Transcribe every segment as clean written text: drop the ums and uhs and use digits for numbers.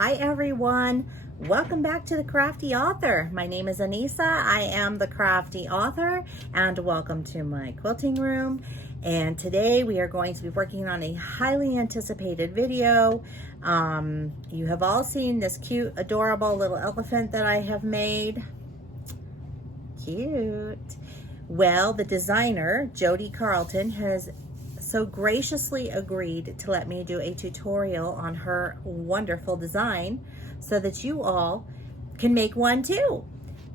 Hi everyone, welcome back to the Crafty Author. My name is Anissa, I am the Crafty Author, and welcome to my quilting room. And today we are going to be working on a highly anticipated video. You have all seen this cute, adorable little elephant that I have made. Cute. Well, the designer, Jodie Carleton, has so graciously agreed to let me do a tutorial on her wonderful design so that you all can make one too.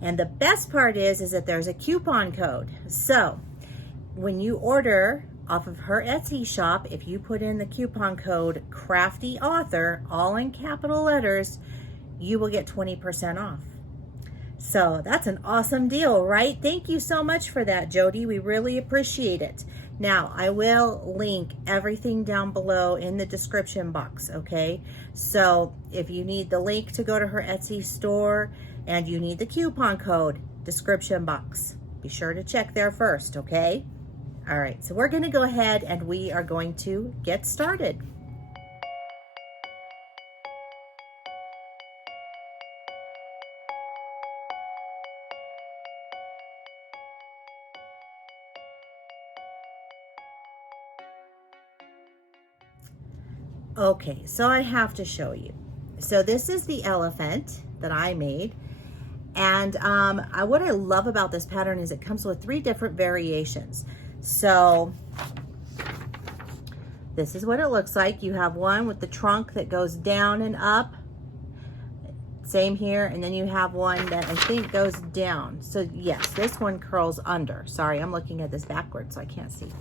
And the best part is that there's a coupon code. So when you order off of her Etsy shop, if you put in the coupon code Crafty Author, all in capital letters, you will get 20% off. So that's an awesome deal, right? Thank you so much for that, Jodie. We really appreciate it. Now, I will link everything down below in the description box, okay? So if you need the link to go to her Etsy store and you need the coupon code, description box, be sure to check there first, okay? All right, so we're gonna go ahead and we are going to get started. Okay, so I have to show you. So this is the elephant that I made. And what I love about this pattern is it comes with 3 different variations. So this is what it looks like. You have one with the trunk that goes down and up. Same here. And then you have one that I think goes down. So yes, this one curls under. Sorry, I'm looking at this backwards, so I can't see.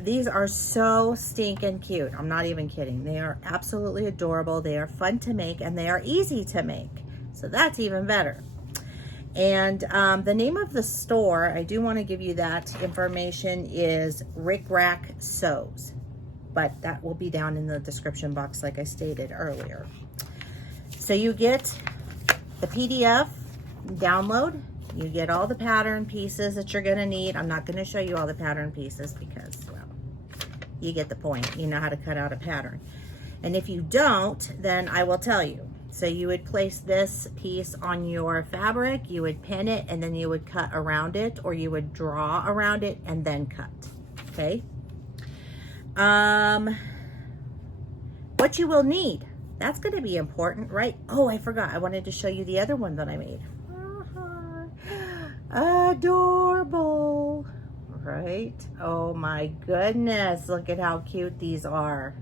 These are so stinking cute. I'm not even kidding. They are absolutely adorable. They are fun to make and they are easy to make. So that's even better. And the name of the store, I do want to give you that information, is ricracsews. But that will be down in the description box like I stated earlier. So you get the PDF download. You get all the pattern pieces that you're gonna need. I'm not gonna show you all the pattern pieces because, well, you get the point. You know how to cut out a pattern. And if you don't, then I will tell you. So you would place this piece on your fabric, you would pin it, and then you would cut around it, or you would draw around it and then cut, okay? What you will need, that's gonna be important, right? Oh, I forgot, I wanted to show you the other one that I made. Adorable, right? Oh my goodness, look at how cute these are.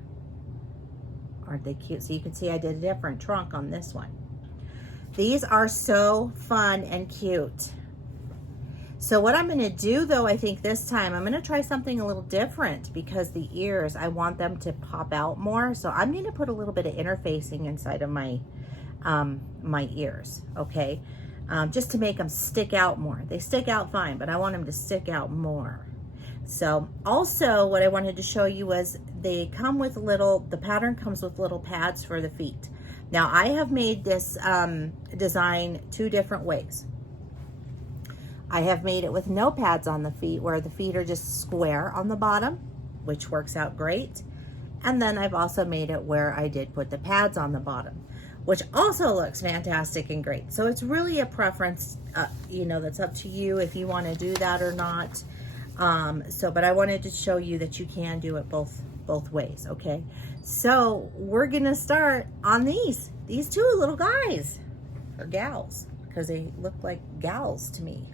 Aren't they cute? So you can see I did a different trunk on this one. These are so fun and cute. So what I'm gonna do though, I think this time, I'm gonna try something a little different because the ears, I want them to pop out more. So I'm gonna put a little bit of interfacing inside of my, my ears, okay? Just to make them stick out more. They stick out fine, but I want them to stick out more. So also what I wanted to show you was they come with the pattern comes with little pads for the feet. Now I have made this design 2 different ways. I have made it with no pads on the feet, where the feet are just square on the bottom, which works out great. And then I've also made it where I did put the pads on the bottom, which also looks fantastic and great. So it's really a preference, you know, that's up to you if you want to do that or not. But I wanted to show you that you can do it both ways, okay? So we're gonna start on these 2 little guys, or gals, because they look like gals to me.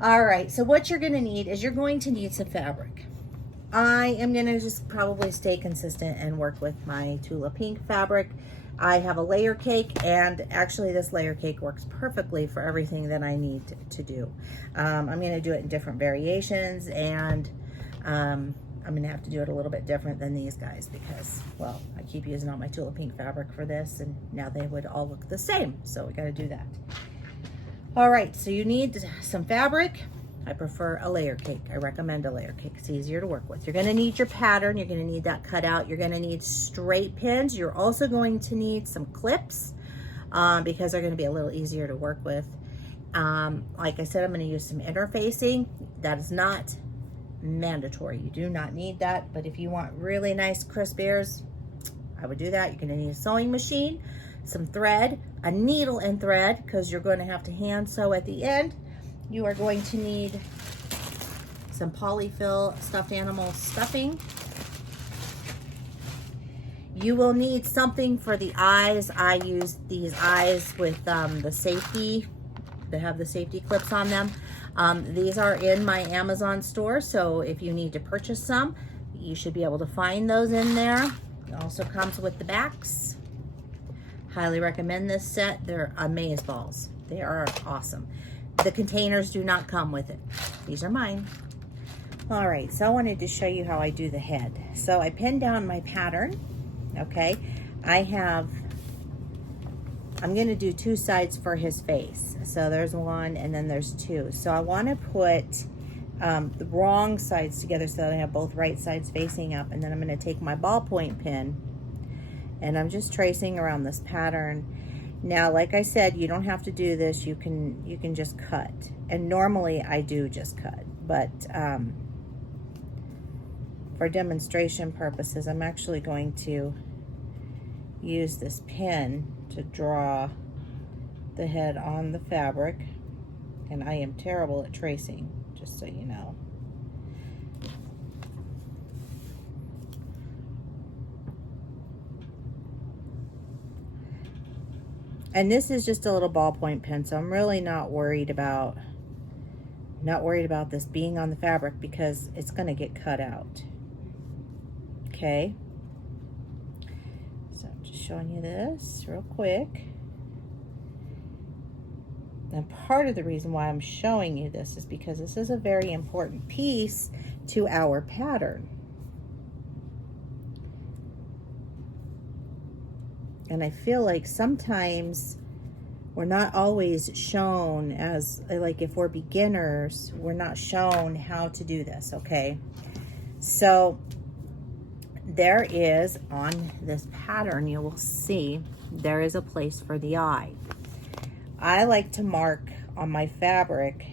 All right, so what you're gonna need is you're going to need some fabric. I am gonna just probably stay consistent and work with my Tula Pink fabric. I have a layer cake, and actually this layer cake works perfectly for everything that I need to do. I'm gonna do it in different variations, and I'm gonna have to do it a little bit different than these guys because, well, I keep using all my Tula Pink fabric for this, and now they would all look the same, so we gotta do that. All right, so you need some fabric. I prefer a layer cake. I recommend a layer cake. It's easier to work with. You're gonna need your pattern. You're gonna need that cut out. You're gonna need straight pins. You're also going to need some clips because they're gonna be a little easier to work with. Like I said, I'm gonna use some interfacing. That is not mandatory. You do not need that, but if you want really nice crisp ears, I would do that. You're gonna need a sewing machine, some thread, a needle and thread, because you're going to have to hand sew at the end. You are going to need some polyfill stuffed animal stuffing. You will need something for the eyes. I use these eyes with the safety. They have the safety clips on them. These are in my Amazon store, so if you need to purchase some, you should be able to find those in there. It also comes with the backs. Highly recommend this set. They're amazeballs. They are awesome. The containers do not come with it. These are mine. All right, so I wanted to show you how I do the head. So I pinned down my pattern. Okay, I'm gonna do 2 sides for his face. So there's 1 and then there's 2. So I wanna put the wrong sides together so that I have both right sides facing up. And then I'm gonna take my ballpoint pen and I'm just tracing around this pattern. Now, like I said, you don't have to do this. You can just cut. And normally I do just cut, but for demonstration purposes, I'm actually going to use this pen to draw the head on the fabric. And I am terrible at tracing, just so you know. And this is just a little ballpoint pen, so I'm really not worried about this being on the fabric because it's going to get cut out. Okay, so I'm just showing you this real quick. And part of the reason why I'm showing you this is because this is a very important piece to our pattern. And I feel like sometimes we're not always shown as, like, if we're beginners, we're not shown how to do this, okay? So there is, on this pattern, you will see, there is a place for the eye. I like to mark on my fabric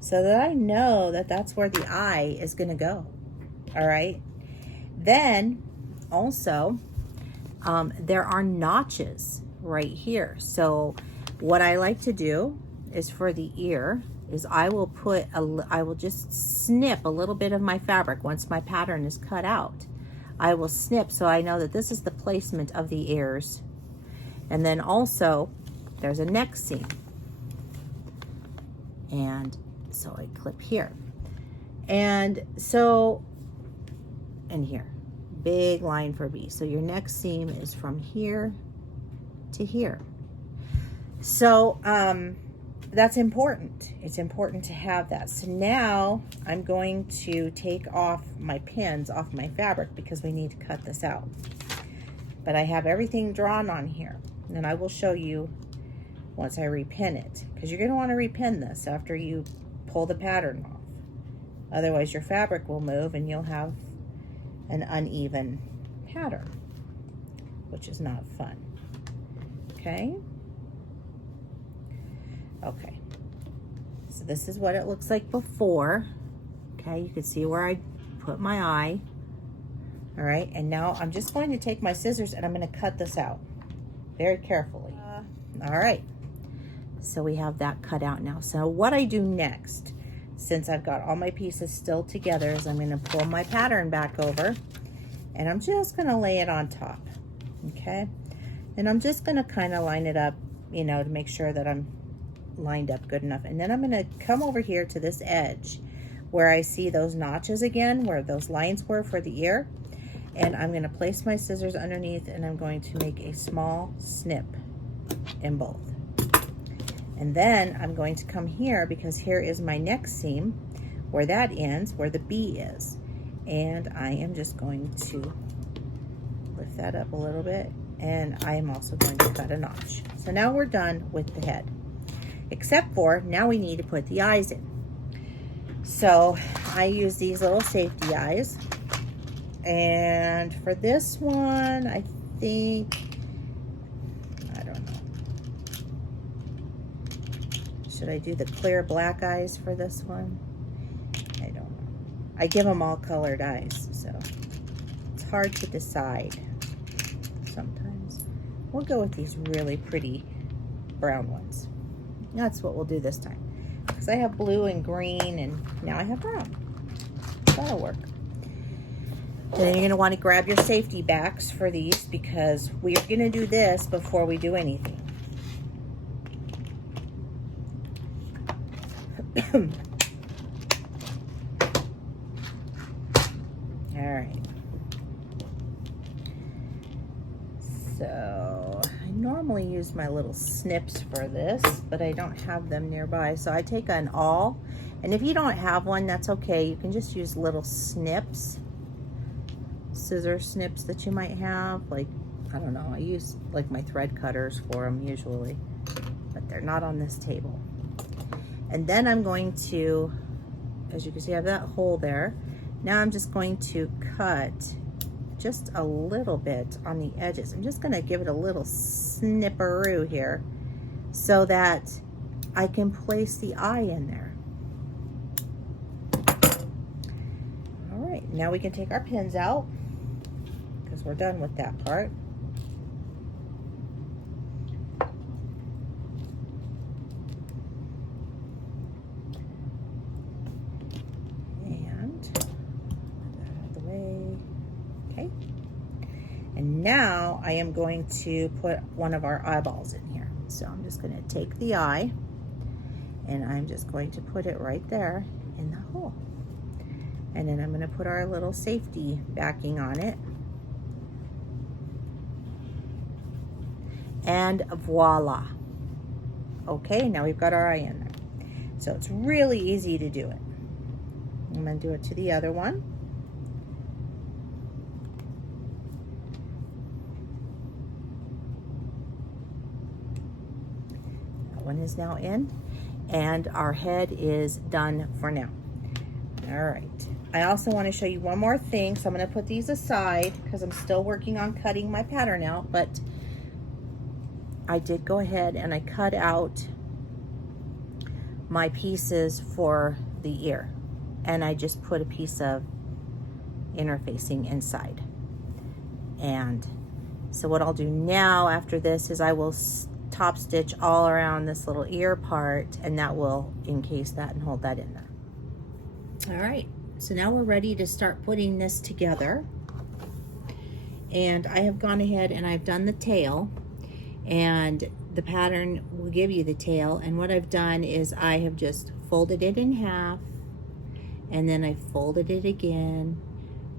so that I know that that's where the eye is gonna go, all right? Then, also, there are notches right here. So what I like to do is for the ear is I will just snip a little bit of my fabric once my pattern is cut out. I will snip so I know that this is the placement of the ears. And then also there's a neck seam. And so I clip here. And so, and here. Big line for B. So your neck seam is from here to here. So that's important. It's important to have that. So now I'm going to take off my pins off my fabric because we need to cut this out. But I have everything drawn on here. And I will show you once I repin it, because you're going to want to repin this after you pull the pattern off. Otherwise your fabric will move and you'll have an uneven pattern, which is not fun. Okay. Okay. So this is what it looks like before. Okay, you can see where I put my eye. All right, and now I'm just going to take my scissors and I'm going to cut this out very carefully. All right. So we have that cut out now. So what I do next, since I've got all my pieces still together, is I'm going to pull my pattern back over and I'm just going to lay it on top. Okay. And I'm just going to kind of line it up, you know, to make sure that I'm lined up good enough. And then I'm going to come over here to this edge where I see those notches again, where those lines were for the ear. And I'm going to place my scissors underneath and I'm going to make a small snip in both. And then I'm going to come here because here is my neck seam where that ends, where the B is. And I am just going to lift that up a little bit. And I am also going to cut a notch. So now we're done with the head. Except for now we need to put the eyes in. So I use these little safety eyes. And for this one, I think, I don't know. Should I do the clear black eyes for this one? I don't know. I give them all colored eyes, so it's hard to decide. sometimes. We'll go with these really pretty brown ones. That's what we'll do this time. Because I have blue and green, and now I have brown. That'll work. And then you're going to want to grab your safety backs for these, because we're going to do this before we do anything. All right. So I normally use my little snips for this, but I don't have them nearby. So I take an awl, and if you don't have one, that's okay. You can just use little snips, scissor snips that you might have. Like, I don't know, I use like my thread cutters for them usually, but they're not on this table. And then I'm going to, as you can see, I have that hole there. Now I'm just going to cut just a little bit on the edges. I'm just going to give it a little snipperoo here so that I can place the eye in there. All right, now we can take our pins out because we're done with that part. And now I am going to put one of our eyeballs in here. So I'm just going to take the eye, and I'm just going to put it right there in the hole. And then I'm going to put our little safety backing on it. And voila. Okay, now we've got our eye in there. So it's really easy to do it. I'm going to do it to the other one. One is now in, and our head is done for now. All right, I also want to show you one more thing, so I'm going to put these aside because I'm still working on cutting my pattern out, but I did go ahead and I cut out my pieces for the ear, and I just put a piece of interfacing inside. And so what I'll do now after this is I will top stitch all around this little ear part, and that will encase that and hold that in there. All right, so now we're ready to start putting this together. And I have gone ahead and I've done the tail, and the pattern will give you the tail. And what I've done is I have just folded it in half, and then I folded it again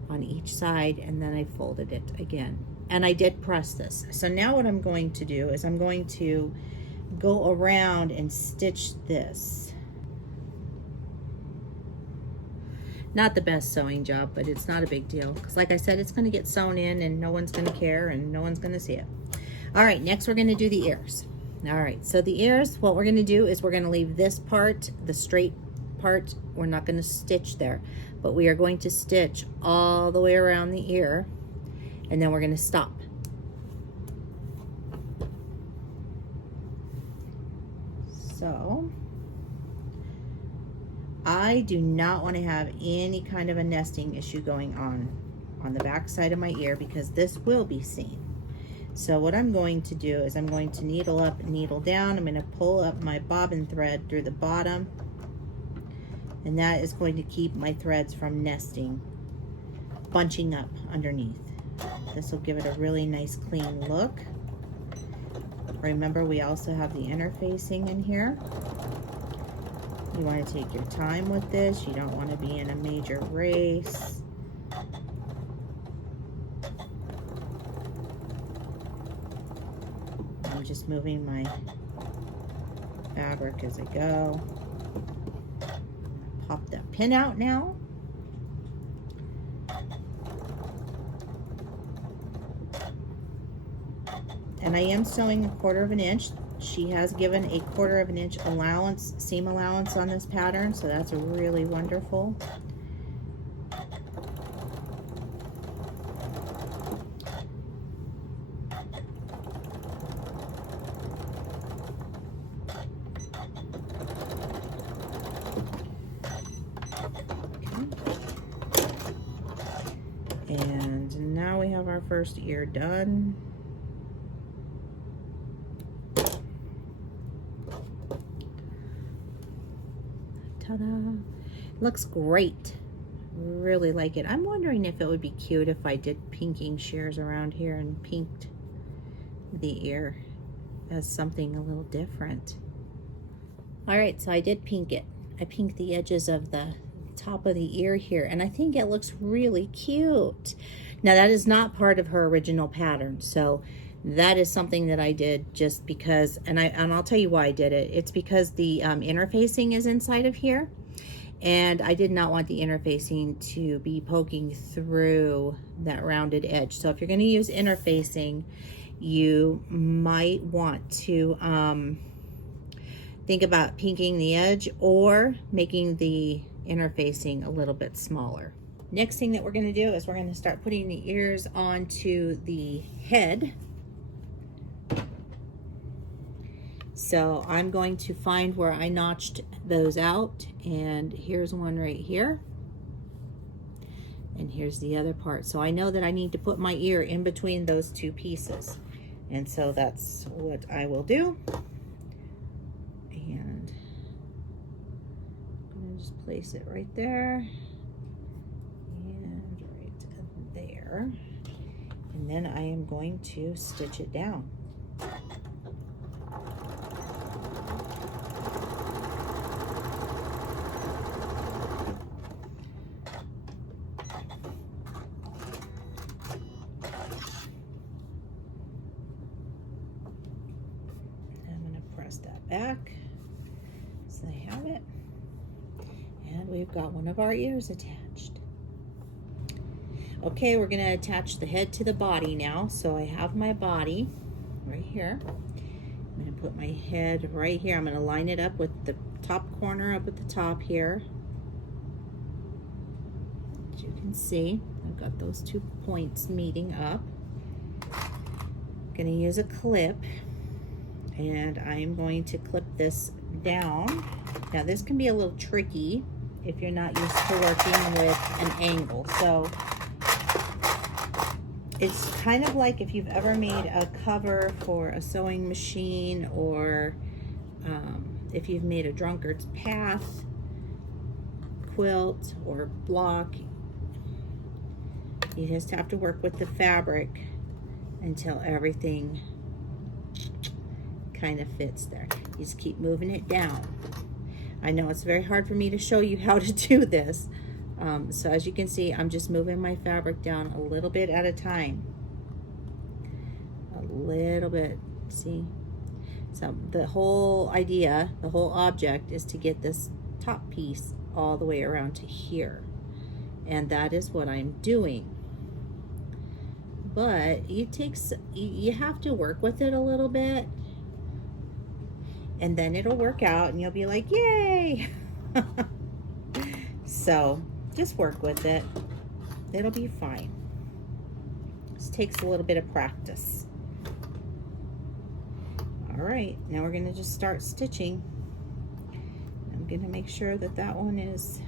on each side, and then I folded it again. And I did press this. So now what I'm going to do is I'm going to go around and stitch this. Not the best sewing job, but it's not a big deal. Because like I said, it's going to get sewn in and no one's going to care and no one's going to see it. All right, next we're going to do the ears. All right, so the ears, what we're going to do is we're going to leave this part, the straight part, we're not going to stitch there. But we are going to stitch all the way around the ear. And then we're going to stop. So I do not want to have any kind of a nesting issue going on the back side of my ear, because this will be seen. So what I'm going to do is I'm going to needle up and needle down. I'm going to pull up my bobbin thread through the bottom, and that is going to keep my threads from nesting, bunching up underneath. This will give it a really nice clean look. Remember, we also have the interfacing in here. You want to take your time with this. You don't want to be in a major race. I'm just moving my fabric as I go. Pop that pin out now. And I am sewing 1/4 of an inch. She has given a 1/4 of an inch allowance, seam allowance on this pattern, so that's really wonderful. And now we have our first ear done. Ta-da! Looks great. Really like it. I'm wondering if it would be cute if I did pinking shears around here and pinked the ear as something a little different. All right, so I did pink it. I pinked the edges of the top of the ear here, and I think it looks really cute. Now that is not part of her original pattern, so that is something that I did just because, and I'll tell you why I did it. It's because the interfacing is inside of here, and I did not want the interfacing to be poking through that rounded edge. So if you're going to use interfacing, you might want to think about pinking the edge or making the interfacing a little bit smaller. Next thing that we're going to do is we're going to start putting the ears onto the head. So I'm going to find where I notched those out, and here's one right here, and here's the other part. So I know that I need to put my ear in between those two pieces, and so that's what I will do. And I'm going to just place it right there and right there, and then I am going to stitch it down. That back so they have it, and we've got one of our ears attached. Okay, we're going to attach the head to the body now. So I have my body right here. I'm going to put my head right here. I'm going to line it up with the top corner up at the top here. As you can see, I've got those 2 points meeting up. I'm going to use a clip, and I'm going to clip this down. Now this can be a little tricky if you're not used to working with an angle. So it's kind of like if you've ever made a cover for a sewing machine, or if you've made a drunkard's path quilt or block. You just have to work with the fabric until everything kind of fits there. You just keep moving it down. I know it's very hard for me to show you how to do this. So as you can see, I'm just moving my fabric down a little bit at a time. A little bit, see? So the whole idea, the whole object is to get this top piece all the way around to here. And that is what I'm doing. But you have to work with it a little bit, and then it'll work out and you'll be like, yay! So just work with it. It'll be fine. Just takes a little bit of practice. All right, now we're going to just start stitching. I'm going to make sure that that one is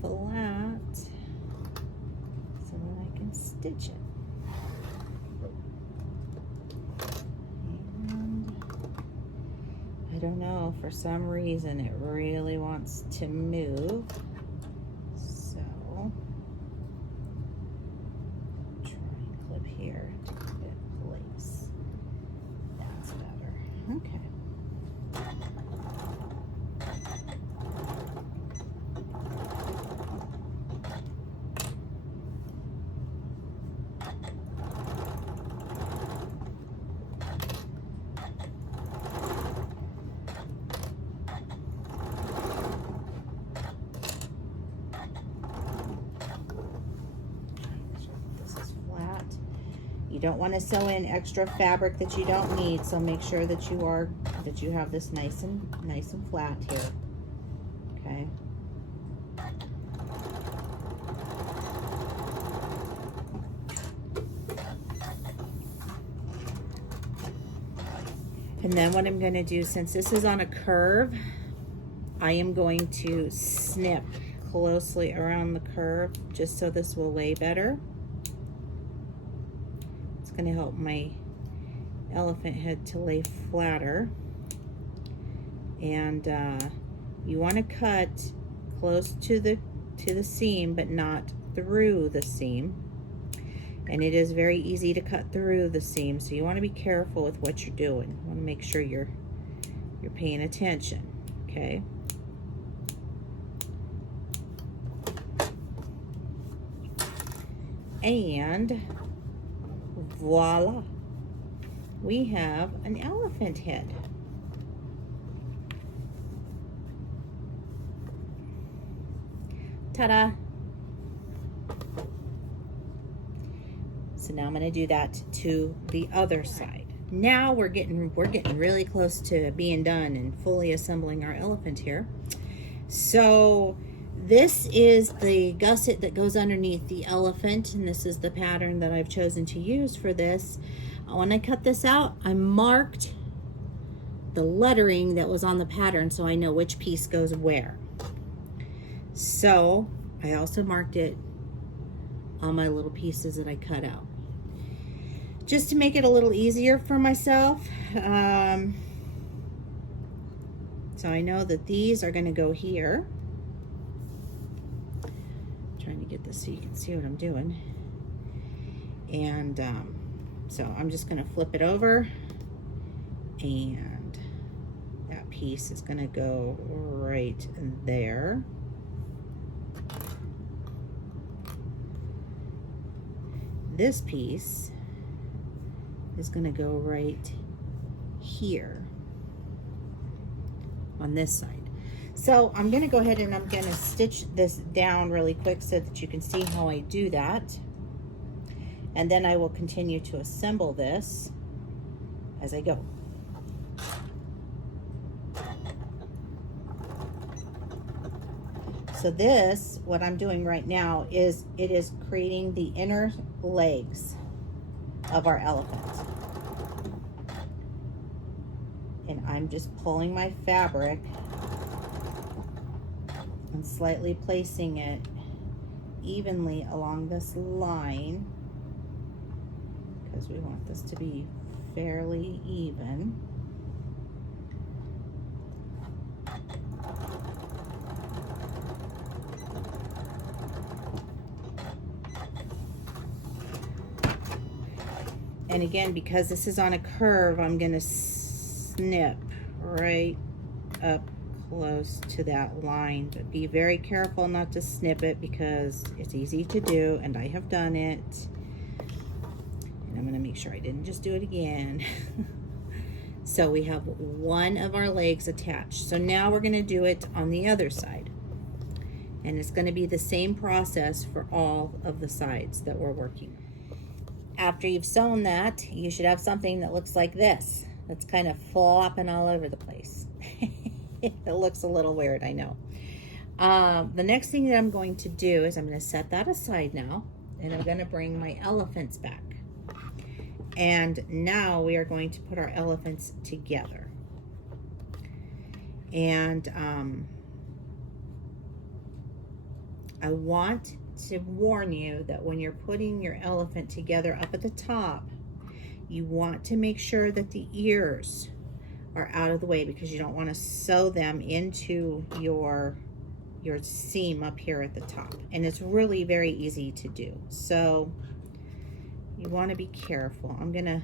flat so that I can stitch it. I don't know, for some reason it really wants to move, so try and clip here to keep it in place. That's better. Okay. You don't want to sew in extra fabric that you don't need, so make sure that you have this nice and flat here. Okay. And then what I'm going to do, since this is on a curve, I am going to snip closely around the curve just so this will lay better. Going to help my elephant head to lay flatter, and You want to cut close to the seam, but not through the seam. And it is very easy to cut through the seam, so you want to be careful with what you're doing. You want to make sure you're paying attention, okay? And voila, we have an elephant head. Ta-da! So now I'm going to do that to the other side. Now we're getting really close to being done and fully assembling our elephant here. So this is the gusset that goes underneath the elephant, and this is the pattern that I've chosen to use for this. When I cut this out, I marked the lettering that was on the pattern so I know which piece goes where. So I also marked it on my little pieces that I cut out, just to make it a little easier for myself. So I know that these are going to go here. I'm trying to get this so you can see what I'm doing. And so I'm just going to flip it over, and that piece is going to go right there. This piece is going to go right here on this side. So I'm going to go ahead and I'm going to stitch this down really quick so that you can see how I do that. And then I will continue to assemble this as I go. So this, what I'm doing right now, is it is creating the inner legs of our elephant. And I'm just pulling my fabric and slightly placing it evenly along this line, because we want this to be fairly even. And again, because this is on a curve, I'm going to snip right up close to that line. But be very careful not to snip it, because it's easy to do, and I have done it. And I'm going to make sure I didn't just do it again. So we have one of our legs attached. So now we're going to do it on the other side. And it's going to be the same process for all of the sides that we're working. After you've sewn that, you should have something that looks like this. That's kind of flopping all over the place. It looks a little weird, I know. The next thing that I'm going to do is I'm going to set that aside now, and I'm going to bring my elephants back. And now we are going to put our elephants together. And I want to warn you that when you're putting your elephant together up at the top, you want to make sure that the ears are out of the way, because you don't want to sew them into your seam up here at the top. And it's really very easy to do, so you want to be careful. I'm gonna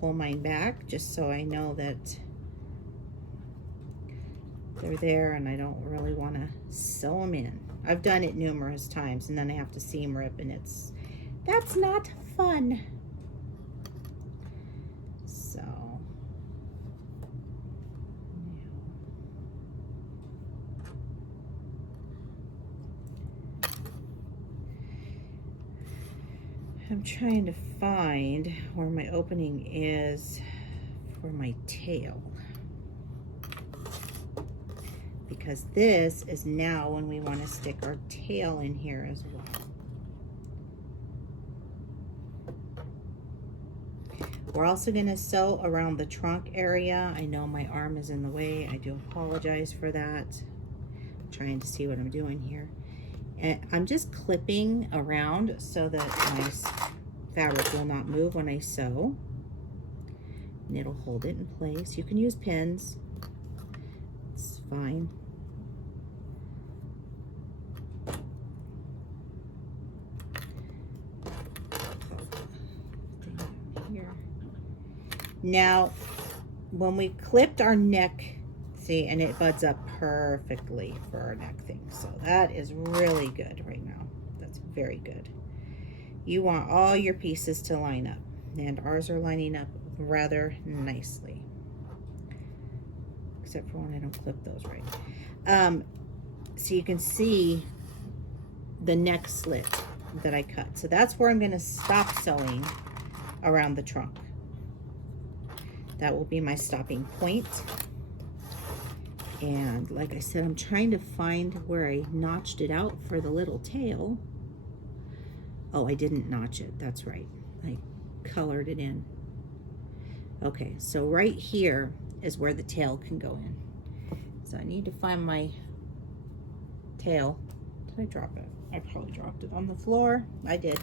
pull mine back just so I know that they're there, and I don't really want to sew them in. I've done it numerous times, and then I have to seam rip, and that's not fun. So I'm trying to find where my opening is for my tail, because this is now when we want to stick our tail in here as well. We're also going to sew around the trunk area. I know my arm is in the way. I do apologize for that. I'm trying to see what I'm doing here. And I'm just clipping around so that my fabric will not move when I sew. And it'll hold it in place. You can use pins. It's fine. Here. Now, when we clipped our neck, see, and it buds up perfectly for our neck thing. So that is really good right now. That's very good. You want all your pieces to line up, and ours are lining up rather nicely. Except for when I don't clip those right. So you can see the neck slit that I cut. So that's where I'm going to stop sewing around the trunk. That will be my stopping point. And like I said, I'm trying to find where I notched it out for the little tail. Oh, I didn't notch it. That's right. I colored it in. Okay, so right here is where the tail can go in. So I need to find my tail. Did I drop it? I probably dropped it on the floor. I did.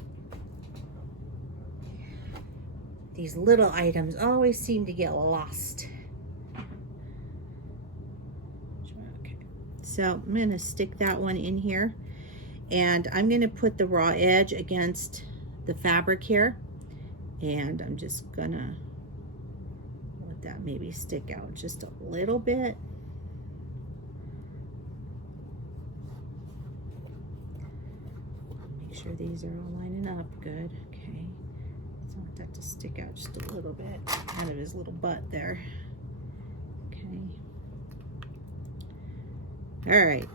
These little items always seem to get lost. Okay, so I'm gonna stick that one in here, and I'm gonna put the raw edge against the fabric here, and I'm just gonna let that maybe stick out just a little bit. Make sure these are all lining up good. Okay. I want that to stick out just a little bit out of his little butt there. Okay. All right.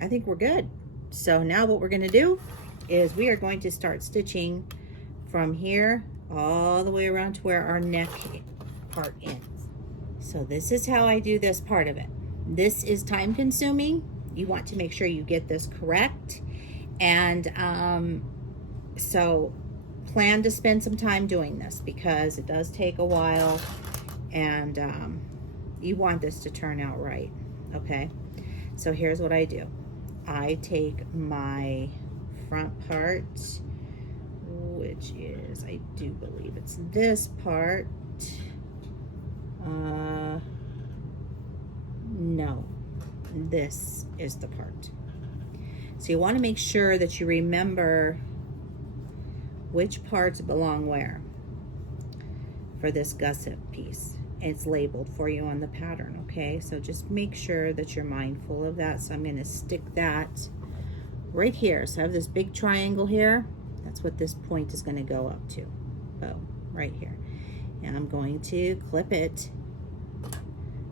I think we're good. So now what we're going to do is we are going to start stitching from here all the way around to where our neck part ends. So this is how I do this part of it. This is time consuming. You want to make sure you get this correct. And so plan to spend some time doing this because it does take a while, and you want this to turn out right. Okay, so here's what I do. I take my front part, which is, I do believe it's this part. No, this is the part. So you want to make sure that you remember which parts belong where for this gusset piece. It's labeled for you on the pattern, okay? So just make sure that you're mindful of that. So I'm going to stick that right here. So I have this big triangle here. That's what this point is going to go up to. Boom, right here. And I'm going to clip it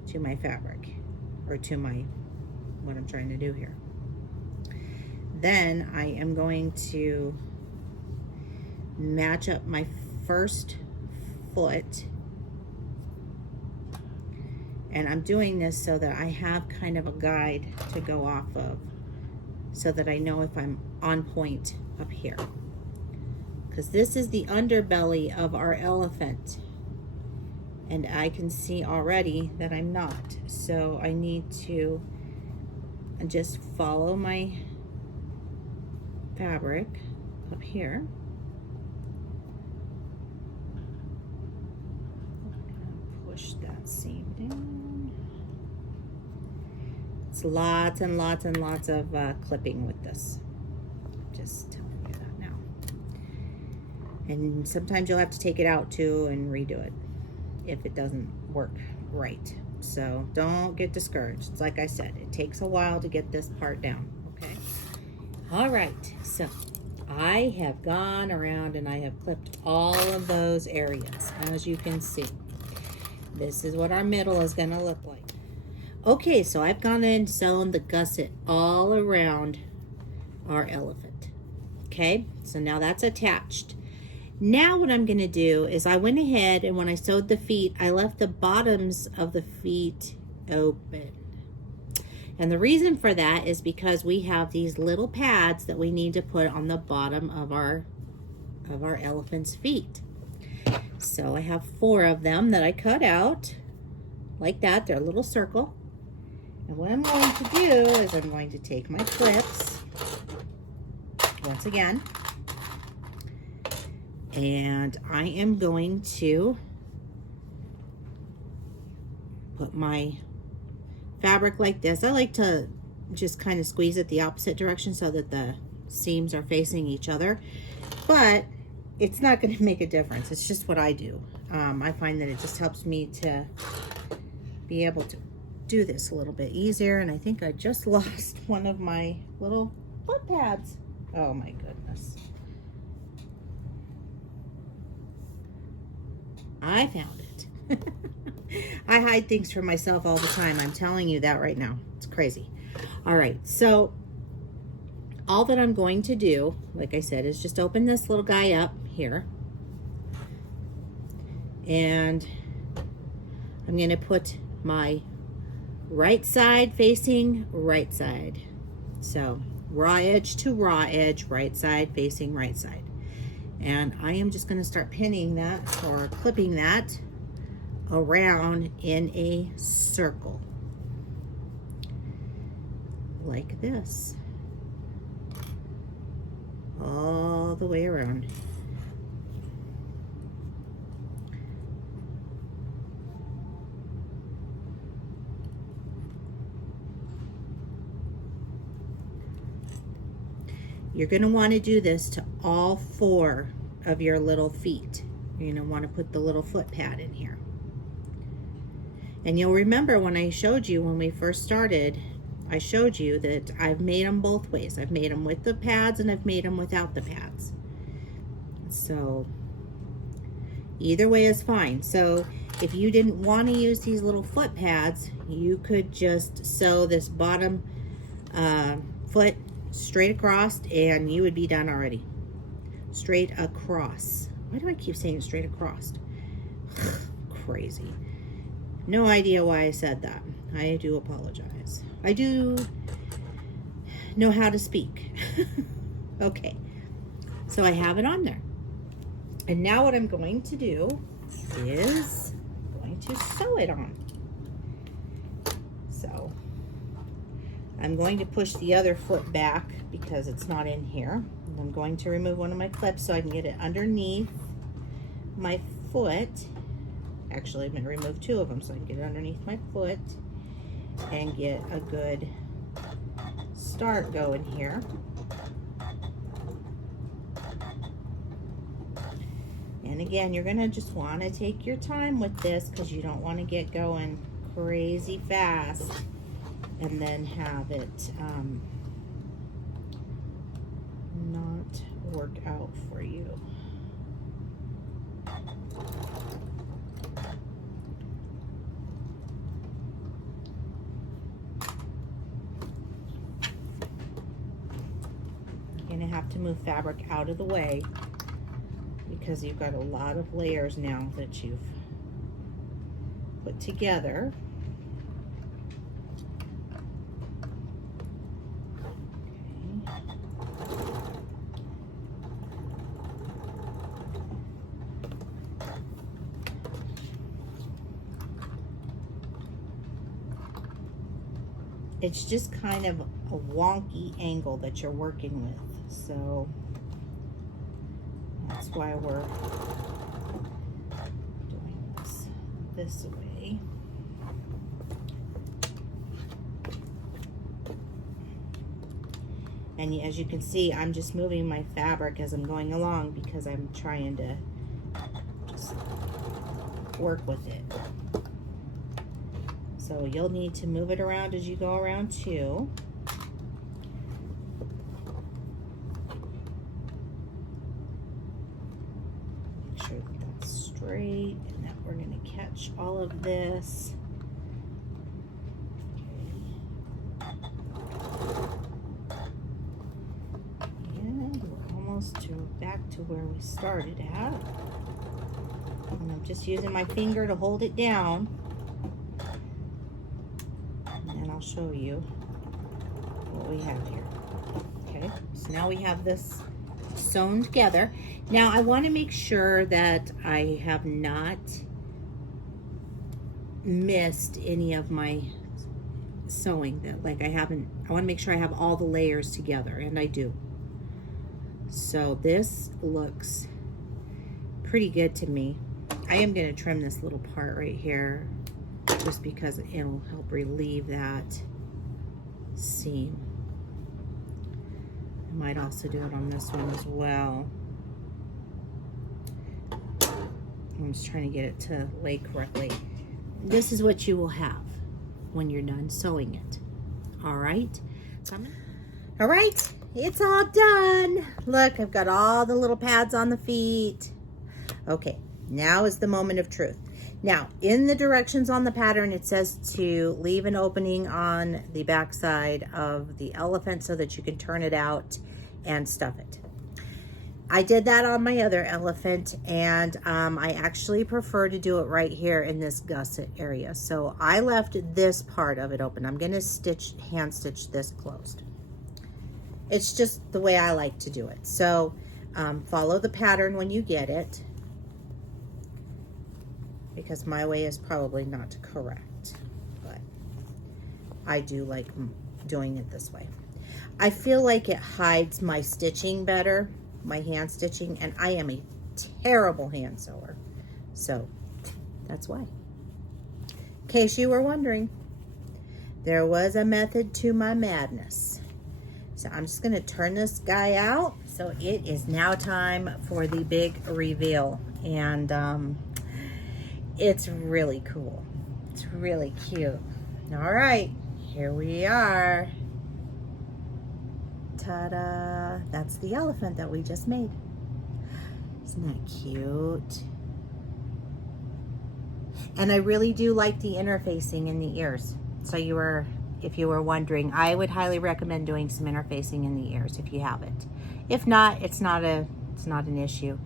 to my fabric, or to my, what I'm trying to do here. Then I am going to match up my first foot, and I'm doing this so that I have kind of a guide to go off of, so that I know if I'm on point up here, because this is the underbelly of our elephant, and I can see already that I'm not. So I need to just follow my fabric up here. Push that seam down. It's lots and lots and lots of clipping with this. Just telling you that now. And sometimes you'll have to take it out too and redo it if it doesn't work right. So don't get discouraged. It's like I said, it takes a while to get this part down, okay? All right, so I have gone around and I have clipped all of those areas, as you can see. This is what our middle is gonna look like. Okay, so I've gone in and sewn the gusset all around our elephant. Okay, so now that's attached. Now what I'm gonna do is I went ahead, and when I sewed the feet, I left the bottoms of the feet open. And the reason for that is because we have these little pads that we need to put on the bottom of our elephant's feet. So I have 4 of them that I cut out like that. They're a little circle. And what I'm going to do is I'm going to take my clips once again, and I am going to my fabric like this. I like to just kind of squeeze it the opposite direction so that the seams are facing each other, but it's not going to make a difference. It's just what I do. I find that it just helps me to be able to do this a little bit easier. And I think I just lost one of my little foot pads. Oh my goodness. I found it. I hide things from myself all the time. I'm telling you that right now. It's crazy. All right, so all that I'm going to do, like I said, is just open this little guy up here. And I'm going to put my right side facing right side. So raw edge to raw edge, right side facing right side. And I am just going to start pinning that or clipping that around in a circle like this, all the way around. You're going to want to do this to all 4 of your little feet. You're going to want to put the little foot pad in here. And you'll remember when I showed you when we first started, I showed you that I've made them both ways. I've made them with the pads and I've made them without the pads. So either way is fine. So if you didn't want to use these little foot pads, you could just sew this bottom foot straight across and you would be done already. Straight across. Why do I keep saying straight across? Crazy. No idea why I said that. I do apologize. I do know how to speak. Okay, so I have it on there. And now what I'm going to do is going to sew it on. So I'm going to push the other foot back because it's not in here. And I'm going to remove one of my clips so I can get it underneath my foot. Actually, I'm going to remove 2 of them so I can get it underneath my foot and get a good start going here. And again, you're going to just want to take your time with this because you don't want to get going crazy fast and then have it not work out for you. You're going to have to move fabric out of the way because you've got a lot of layers now that you've put together. It's just kind of a wonky angle that you're working with, so that's why we're doing this way. And as you can see, I'm just moving my fabric as I'm going along because I'm trying to just work with it. So you'll need to move it around as you go around too. Make sure that that's straight and that we're going to catch all of this. And we're almost back to where we started at. And I'm just using my finger to hold it down. And I'll show you what we have here. Okay, so now we have this sewn together. Now I want to make sure that I have not missed any of my sewing, that like I want to make sure I have all the layers together, and I do. So this looks pretty good to me. I am going to trim this little part right here. just because it'll help relieve that seam. I might also do it on this one as well. I'm just trying to get it to lay correctly. This is what you will have when you're done sewing it. All right. All right, it's all done. Look, I've got all the little pads on the feet. Okay, now is the moment of truth. Now, in the directions on the pattern, it says to leave an opening on the back side of the elephant so that you can turn it out and stuff it. I did that on my other elephant, and I actually prefer to do it right here in this gusset area. So I left this part of it open. I'm going to hand stitch this closed. It's just the way I like to do it. So follow the pattern when you get it, because my way is probably not correct, but I do like doing it this way. I feel like it hides my stitching better, my hand stitching, and I am a terrible hand sewer, so that's why. In case you were wondering, there was a method to my madness. So I'm just going to turn this guy out. So it is now time for the big reveal, and it's really cool. It's really cute. All right, here we are. Ta-da! That's the elephant that we just made. Isn't that cute? And I really do like the interfacing in the ears. So if you were wondering, I would highly recommend doing some interfacing in the ears if you have it. If not, it's not an issue.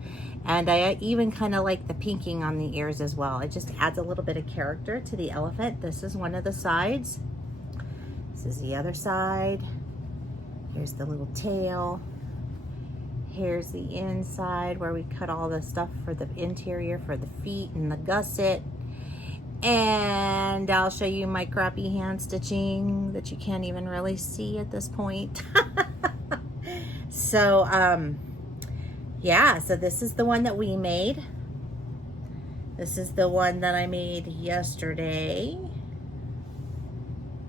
And I even kind of like the pinking on the ears as well. It just adds a little bit of character to the elephant. This is one of the sides. This is the other side. Here's the little tail. Here's the inside where we cut all the stuff for the interior, for the feet and the gusset. And I'll show you my crappy hand stitching that you can't even really see at this point. So, yeah, so this is the one that we made. This is the one that I made yesterday,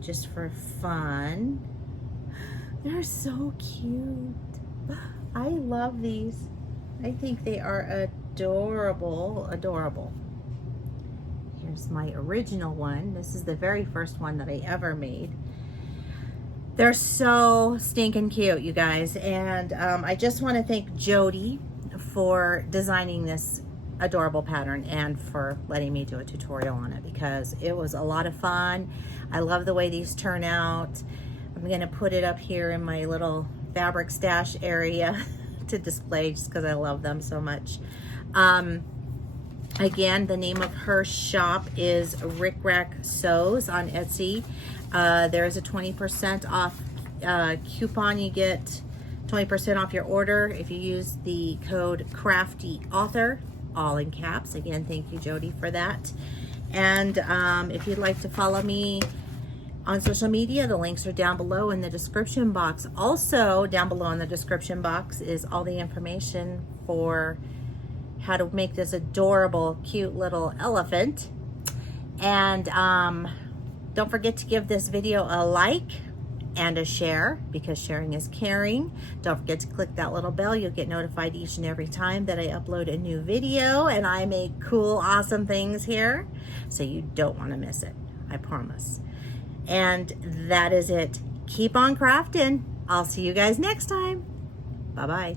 just for fun. They're so cute. I love these. I think they are adorable, adorable. Here's my original one. This is the very first one that I ever made. They're so stinking cute, you guys. And I just want to thank Jodie for designing this adorable pattern and for letting me do a tutorial on it, because it was a lot of fun. I love the way these turn out. I'm going to put it up here in my little fabric stash area to display, just because I love them so much. Again, the name of her shop is ricracsews on Etsy. There is a 20% off coupon. You get 20% off your order if you use the code Crafty Author, all in caps. Again, thank you, Jodie, for that. And if you'd like to follow me on social media, the links are down below in the description box. Also, down below in the description box is all the information for how to make this adorable, cute little elephant. And don't forget to give this video a like and a share, because sharing is caring. Don't forget to click that little bell. You'll get notified each and every time that I upload a new video, and I make cool, awesome things here. So you don't want to miss it, I promise. And that is it. Keep on crafting. I'll see you guys next time. Bye-bye.